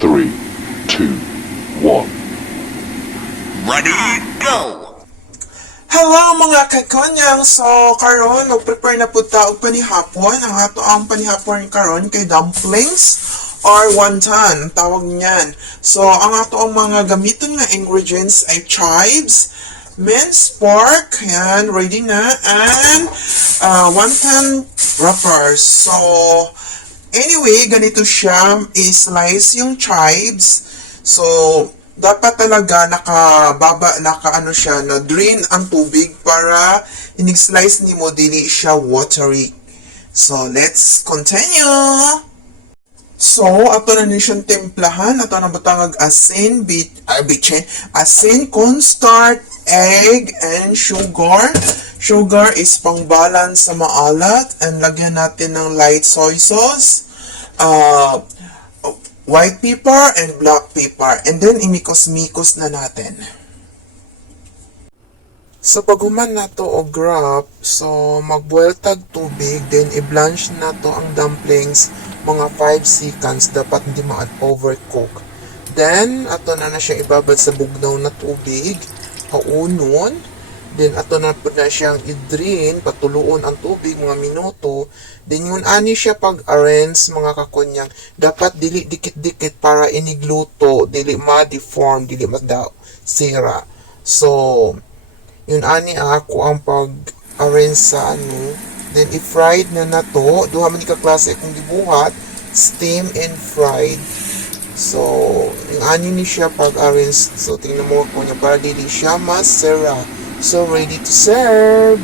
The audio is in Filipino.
3, 2, 1. Ready, go! Hello mga kakonyang! So, karon mag-prepare na po taog panihapon. Ang ato ang panihapon karon kay dumplings or wonton, tawag niyan. So, ang ato ang mga gamiton nga ingredients ay chives, minced pork, yan, ready na, and wonton wrappers. So, anyway, ganito siya, i-slice yung chives. So, dapat talaga naka-ano siya, na drain ang tubig para inig-slice nimo dili siya watery. So, let's continue! So, ato na ni siyang templahan, ato na batangag asin, asin, cornstarch, egg, and sugar. Sugar is pang-balance sa maalat, and lagyan natin ng light soy sauce, white pepper and black pepper, and then imikos-mikos na natin. So pag human na to og wrap, so mag-boil tag tubig, then i-blanch na to ang dumplings mga 5 seconds, dapat hindi ma-overcook. Then ato na siya ibabad sa bugnaw na tubig, kaunon. Then ato na po na siyang i-drain, patuluon ang tubig mga minuto. Then yun ani siya pag-arrange mga kakonyang. Dapat dili dikit-dikit para inigluto, dili ma-deform, dili sira. So, yun ani ako ang pag-arrange sa ano. Then i-fried na to. Duha man ka klase akong gibuhat, steam and fried. So, yung ani ni siya pag-arrange. So, tingnan mo ako niya para dili siya masira. So, ready to serve!